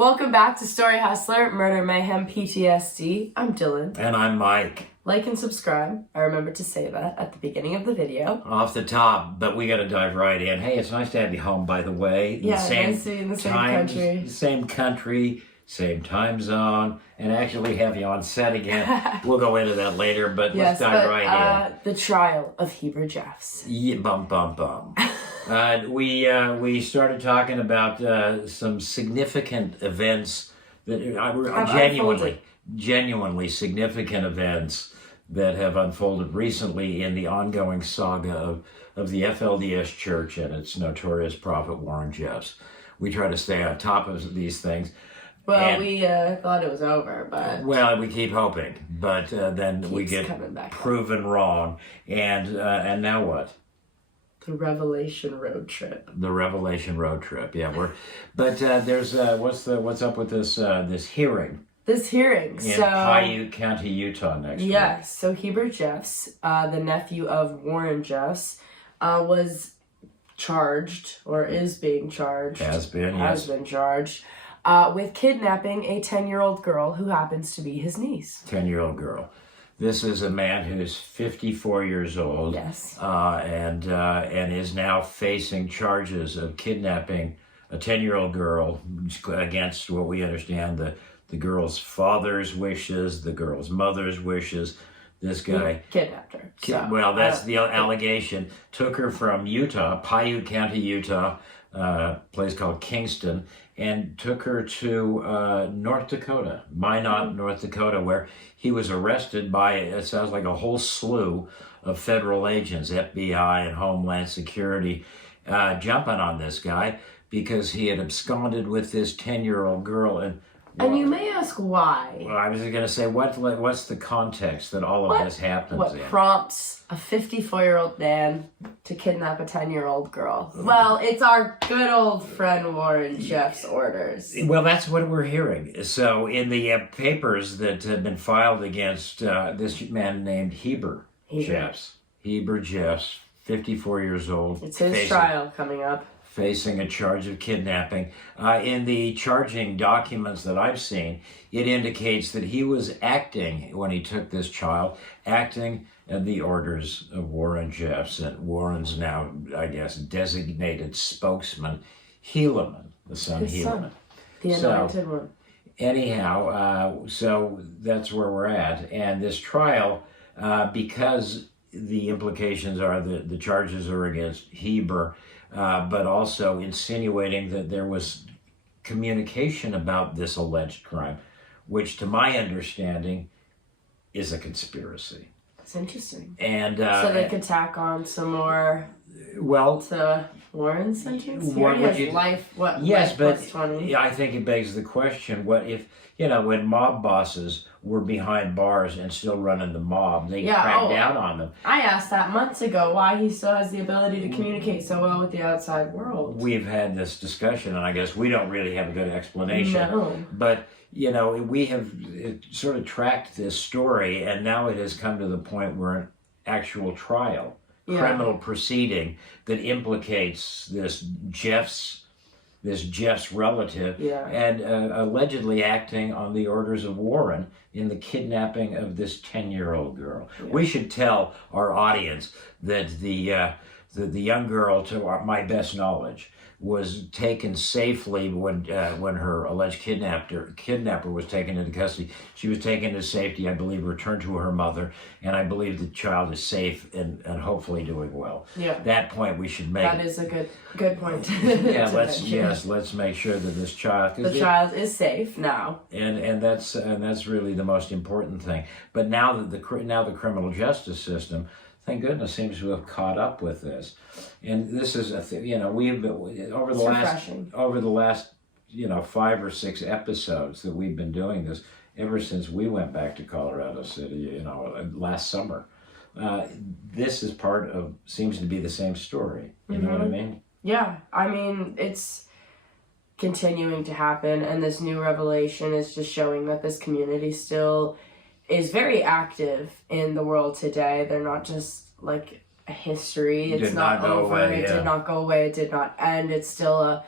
Welcome back to Story Hustler, Murder, Mayhem, PTSD. I'm Dylan. And I'm Mike. Like and subscribe. I remember to say that at the beginning of the video. Off the top, but we got to dive right in. Hey, it's nice to have you home, by the way. Yeah, nice to be in the same country. Same country, same time zone, and actually have you on set again. We'll go into that later, but let's dive right in. The trial of Heber Jeffs. Yeah, bum, bum, bum. We started talking about some significant events that are genuinely significant events that have unfolded recently in the ongoing saga of the FLDS Church and its notorious prophet Warren Jeffs. We try to stay on top of these things. Well, we thought it was over, but... Well, we keep hoping, but then we get proven wrong. And now what? The Revelation road trip. The Revelation road trip, yeah. There's what's up with this hearing? This hearing, in Paiute County, Utah next week. Yes, so Heber Jeffs, the nephew of Warren Jeffs, was charged, or is being charged. Has been charged with kidnapping a 10-year-old girl who happens to be his niece. 10-year-old girl. This is a man who's 54 years old. Yes. And is now facing charges of kidnapping a 10-year-old girl against what we understand the girl's father's wishes, the girl's mother's wishes. This guy kidnapped her. Well, that's the allegation. Took her from Utah, Paiute County, Utah, a place called Kingston, and took her to North Dakota, Minot, North Dakota, where he was arrested by, it sounds like a whole slew of federal agents, FBI and Homeland Security, jumping on this guy because he had absconded with this 10-year-old girl. And you may ask why. Well, I was going to say, what's the context that all of this happens in? What prompts a 54-year-old man to kidnap a 10-year-old girl? Well, it's our good old friend Warren Jeffs' orders. Well, that's what we're hearing. So in the papers that have been filed against this man named Heber Jeffs, 54 years old. It's his trial coming up. Facing a charge of kidnapping. In the charging documents that I've seen, it indicates that he was acting, when he took this child, acting at the orders of Warren Jeffs, and Warren's now, I guess, designated spokesman, Helaman, the son Helaman. The anointed one. Anyhow, so that's where we're at. And this trial, because the implications are that the charges are against Heber, but also insinuating that there was communication about this alleged crime, which to my understanding is a conspiracy. That's interesting. And so they could tack on some more to Warren's sentence? Yes, but 20? I think it begs the question, what if, when mob bosses were behind bars and still running the mob, they crack down on them. I asked that months ago why he still has the ability to communicate so well with the outside world. We've had this discussion, and I guess we don't really have a good explanation. No. But, we have sort of tracked this story, and now it has come to the point where an actual trial, criminal proceeding that implicates this Jeffs relative, and allegedly acting on the orders of Warren in the kidnapping of this 10-year-old girl. Yeah. We should tell our audience that the young girl, to my best knowledge, was taken safely when her alleged kidnapper was taken into custody. She was taken to safety, I believe, returned to her mother, and I believe the child is safe and hopefully doing well. Yeah. That point we should make. That is a good point. Let's make sure that this child, child is safe now. And that's really the most important thing. But now that the criminal justice system, thank goodness, seems to have caught up with this. And this is we've been over the last 5 or 6 episodes that we've been doing this ever since we went back to Colorado City, last summer. This is seems to be the same story. You know what I mean? Yeah, I mean, it's continuing to happen, and this new revelation is just showing that this community still is very active in the world today. They're not just like a history. It's not over. It did not go away. It did not end. It's still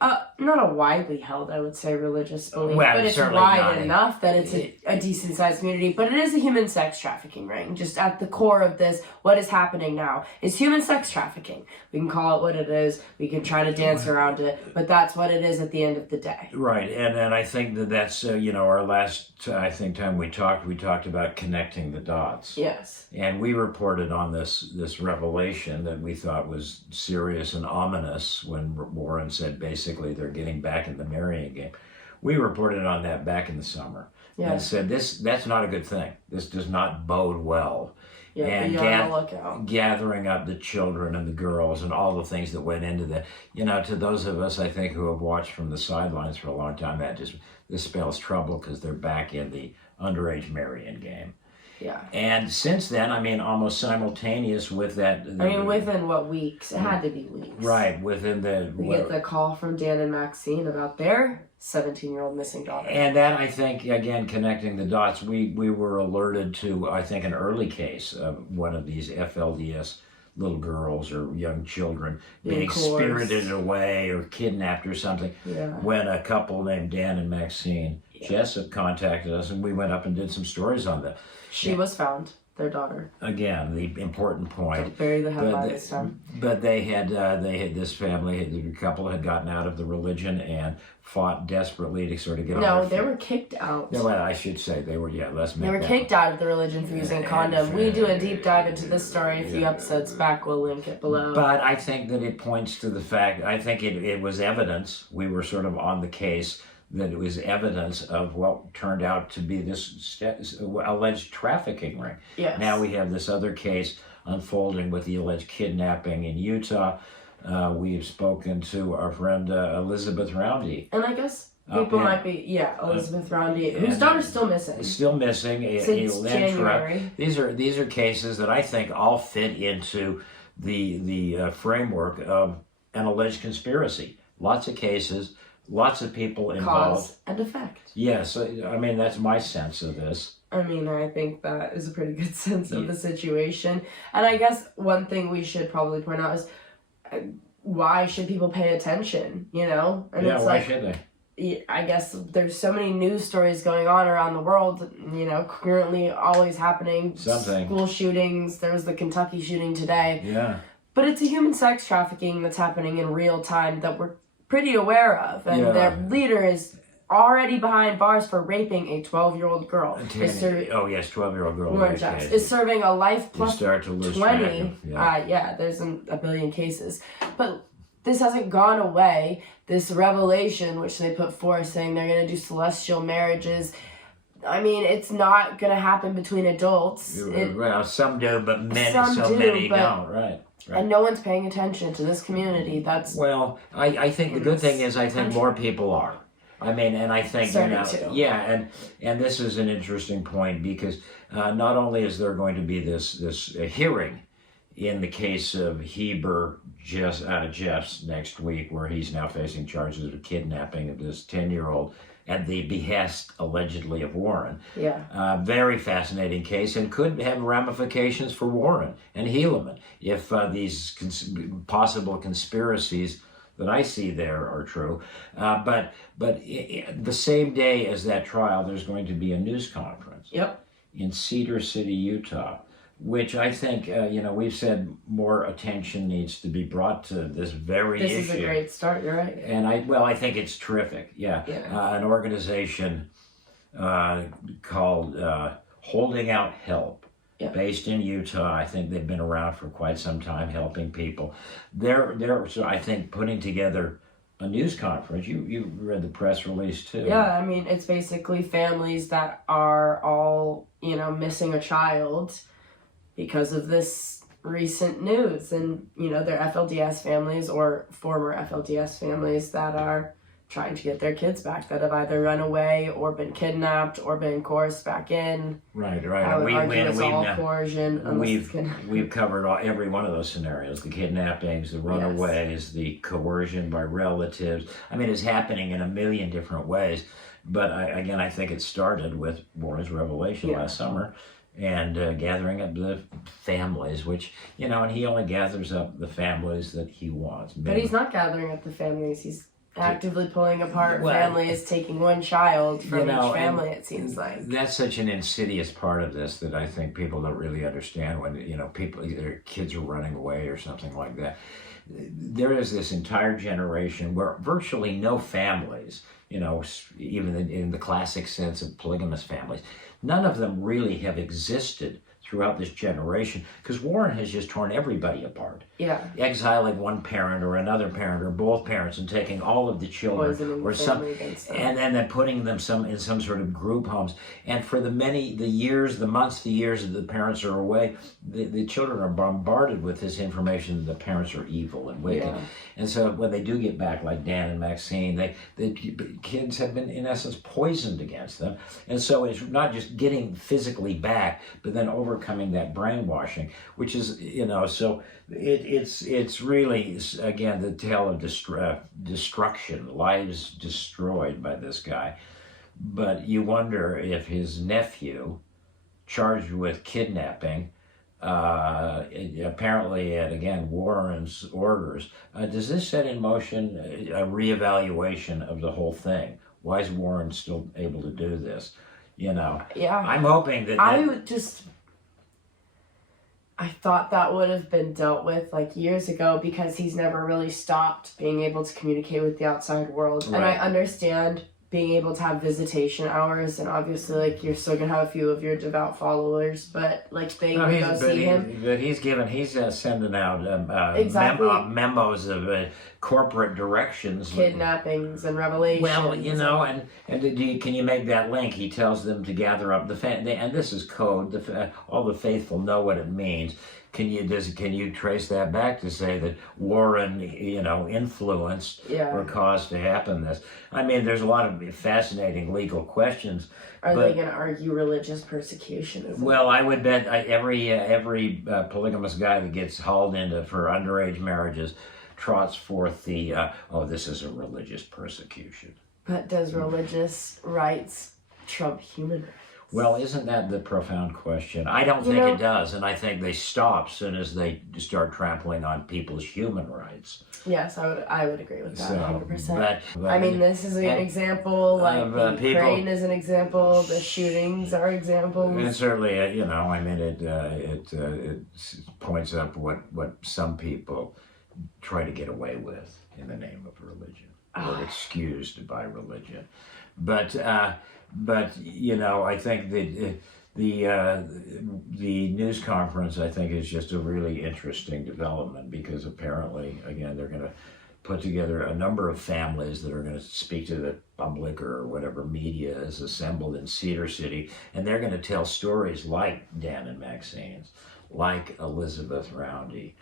Not a widely held, I would say, religious belief, Well, but it's certainly wide not. enough that it's a decent-sized community. But it is a human sex trafficking ring. Just at the core of this, what is happening now is human sex trafficking. We can call it what it is. We can try to dance around it, but that's what it is at the end of the day. Right, and I think that's our last time we talked about connecting the dots. Yes. And we reported on this revelation that we thought was serious and ominous when Warren said basically they're getting back in the marrying game. We reported on that back in the summer and said that's not a good thing. This does not bode well. Yeah, and be on the lookout. Gathering up the children and the girls and all the things that went into that. To those of us, I think, who have watched from the sidelines for a long time, this spells trouble because they're back in the underage marrying game. Yeah. And since then, almost simultaneous with that. Within what weeks? It had to be weeks. Right, within the. We get the call from Dan and Maxine about their 17-year-old missing daughter. And that, I think, again, connecting the dots, we were alerted to, I think, an early case of one of these FLDS little girls or young children being spirited away or kidnapped or something. Yeah. When a couple named Dan and Maxine Jessup contacted us, and we went up and did some stories on that. She was found, their daughter. Again, the important point. Don't bury the headline this time. But they had this family, the couple had gotten out of the religion and fought desperately to sort of get on their feet. No, they were kicked out. No, well, I should say they were. Let's make. They were kicked out of the religion for using a condom. We do a deep dive into this story a few episodes back. We'll link it below. But I think that it points to the fact. I think it was evidence. We were sort of on the case. That it was evidence of what turned out to be this alleged trafficking ring. Yes. Now we have this other case unfolding with the alleged kidnapping in Utah. We've spoken to our friend Elizabeth Roundy. And I guess people might be, Elizabeth Roundy, whose daughter's still missing. Still missing. Since January. These are cases that I think all fit into the framework of an alleged conspiracy. Lots of cases. Lots of people involved. Cause and effect. Yes, that's my sense of this. I think that is a pretty good sense of the situation. And I guess one thing we should probably point out is why should people pay attention, And it's why should they? I guess there's so many news stories going on around the world, currently always happening. Something. School shootings. There was the Kentucky shooting today. Yeah. But it's a human sex trafficking that's happening in real time that we're pretty aware of, and their leader is already behind bars for raping a 12-year-old girl. 12-year-old girl. Is serving a life plus 20. There's a billion cases. But this hasn't gone away. This revelation, which they put forth, saying they're going to do celestial marriages. It's not going to happen between adults. Some do, but many don't, right. And no one's paying attention to this community. I think the good thing is I think more people are. And I think and this is an interesting point because not only is there going to be this hearing in the case of Heber Jeffs next week, where he's now facing charges of kidnapping of this 10-year-old at the behest, allegedly, of Warren. Yeah. Very fascinating case, and could have ramifications for Warren and Helaman if these possible conspiracies that I see there are true. But the same day as that trial, there's going to be a news conference. Yep. In Cedar City, Utah, which I think, we've said more attention needs to be brought to this very issue. This is a great start, you're right. And I think it's terrific, an organization called Holding Out Help, based in Utah. I think they've been around for quite some time helping people. They're I think, putting together a news conference. You read the press release too. Yeah, it's basically families that are all, missing a child because of this recent news, and they're FLDS families or former FLDS families that are trying to get their kids back that have either run away or been kidnapped or been coerced back in. Right. I would argue it's all coercion. We've covered every one of those scenarios: the kidnappings, the runaways, the coercion by relatives. It's happening in a million different ways. But I think it started with Warren's revelation last summer. And gathering up the families, which, and he only gathers up the families that he wants. But he's not gathering up the families. He's actively pulling apart Well, families, taking one child from you know, each family, it seems like. That's such an insidious part of this that I think people don't really understand when, people, their kids are running away or something like that. There is this entire generation where virtually no families, even in the classic sense of polygamous families, none of them really have existed throughout this generation, because Warren has just torn everybody apart. Yeah. Exiling one parent or another parent or both parents and taking all of the children Poisoning or the some, family against them. and then putting them in some sort of group homes. And for the years that the parents are away, the children are bombarded with this information that the parents are evil and wicked. Yeah. And so when they do get back, like Dan and Maxine, the kids have been, in essence, poisoned against them. And so it's not just getting physically back, but then overcoming that brainwashing, which is, so it's really, again, the tale of destruction, lives destroyed by this guy. But you wonder if his nephew, charged with kidnapping, apparently at, again, Warren's orders, does this set in motion a reevaluation of the whole thing? Why is Warren still able to do this? Yeah. I'm hoping that... I thought that would have been dealt with like years ago, because he's never really stopped being able to communicate with the outside world. Right. And I understand being able to have visitation hours, and obviously like you're still gonna have a few of your devout followers, but like they can go see him. But he's sending out Exactly. memos of corporate directions. Kidnappings and revelations. Well, can you make that link? He tells them to gather up and this is code. All the faithful know what it means. Can you trace that back to say that Warren, influenced or caused to happen this? I mean, there's a lot of fascinating legal questions. Are they going to argue religious persecution? Well, I would bet every polygamous guy that gets hauled into for underage marriages trots forth this is a religious persecution. But does religious rights trump human rights? Well, isn't that the profound question? I don't think it does, and I think they stop as soon as they start trampling on people's human rights. Yes, I would agree with that 100%. But I mean, this is an example, like Ukraine is an example, the shootings are examples. And certainly, it points up what some people try to get away with in the name of religion, or excused by religion. But I think that the news conference, I think, is just a really interesting development, because apparently, again, they're going to put together a number of families that are going to speak to the public or whatever media is assembled in Cedar City, and they're going to tell stories like Dan and Maxine's, like Elizabeth Roundy,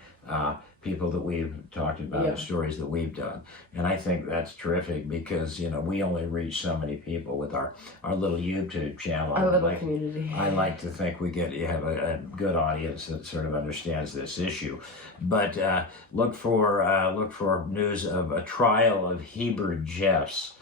people that we've talked about, stories that we've done. And I think that's terrific, because, we only reach so many people with our little YouTube channel. Our little community. I like to think we have a good audience that sort of understands this issue. But look for news of a trial of Heber Jeffs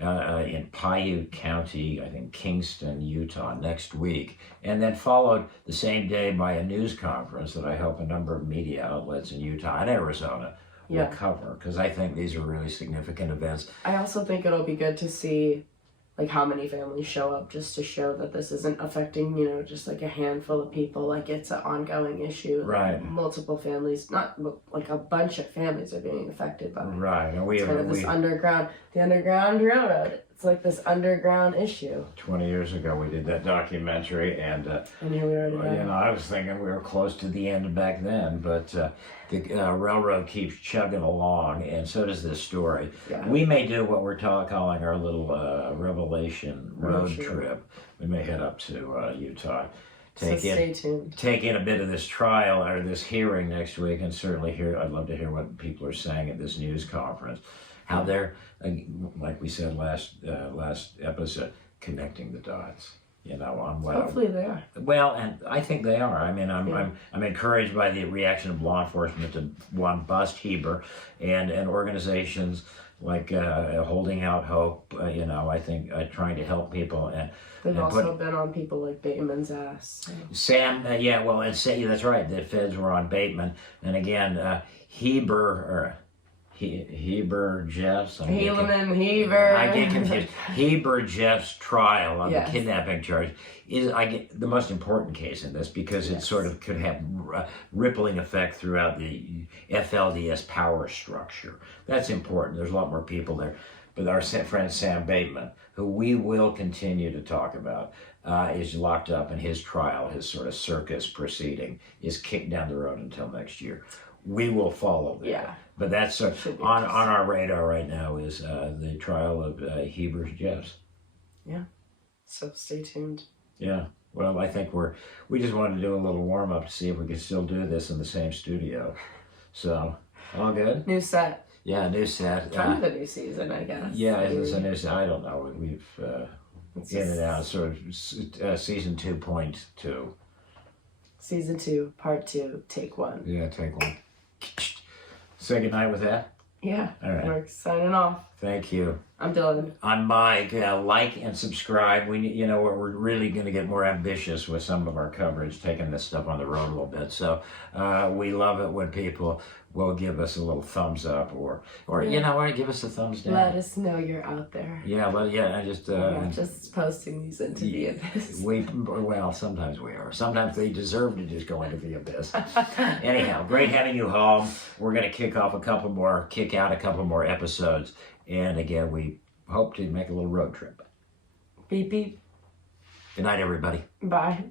in Piute County, I think Kingston, Utah, next week. And then followed the same day by a news conference that I hope a number of media outlets in Utah and Arizona will cover, because I think these are really significant events. I also think it'll be good to see like how many families show up, just to show that this isn't affecting, just like a handful of people. Like it's an ongoing issue. Right. Like, multiple families, not like a bunch of families are being affected by it. Right. And we it's have kind of this the Underground Railroad. It's like this underground issue. 20 years ago, we did that documentary, and here we are today. I was thinking we were close to the end back then, but the railroad keeps chugging along, and so does this story. Yeah. We may do what we're calling our little Revelation road trip. We may head up to Utah. Stay tuned. Take in a bit of this trial or this hearing next week, and certainly I'd love to hear what people are saying at this news conference. How they're, like we said last episode, connecting the dots. On what Hopefully they are. Well, and I think they are. I mean, I'm encouraged by the reaction of law enforcement to one bust Heber, and organizations like Holding Out Hope. I think trying to help people They've also been on people like Bateman's ass. So. Sam, that's right. The feds were on Bateman, and again, Heber Heber Jeff's. Helaman Heber. I get confused. Heber Jeff's trial on Yes. the kidnapping charge is the most important case in this because it Yes. sort of could have rippling effect throughout the FLDS power structure. That's important. There's a lot more people there. But our friend Sam Bateman, who we will continue to talk about, is locked up, and his trial, his sort of circus proceeding, is kicked down the road until next year. We will follow that. Yeah. But that's on our radar right now is the trial of Heber Jeffs. Yeah. So stay tuned. Yeah. Well, I think we just wanted to do a little warm up to see if we could still do this in the same studio. So, all good? New set. Yeah, new set. Kind of a new season, I guess. Yeah, it's a new set. I don't know. We've in and out, sort of season 2.2. Season 2, part 2, take 1. Yeah, take one. Say goodnight with that. Yeah. All right. We're signing off. Thank you. I'm Dylan. I'm Mike. Like and subscribe. We're really going to get more ambitious with some of our coverage, taking this stuff on the road a little bit. So we love it when people will give us a little thumbs up, or Yeah. you know what, give us a thumbs down. Let us know you're out there. Yeah, I just We're not just posting these into the abyss. well, sometimes we are. Sometimes they deserve to just go into the abyss. Anyhow, great having you home. We're going to kick out a couple more episodes. And again, we hope to make a little road trip. Beep, beep. Good night, everybody. Bye.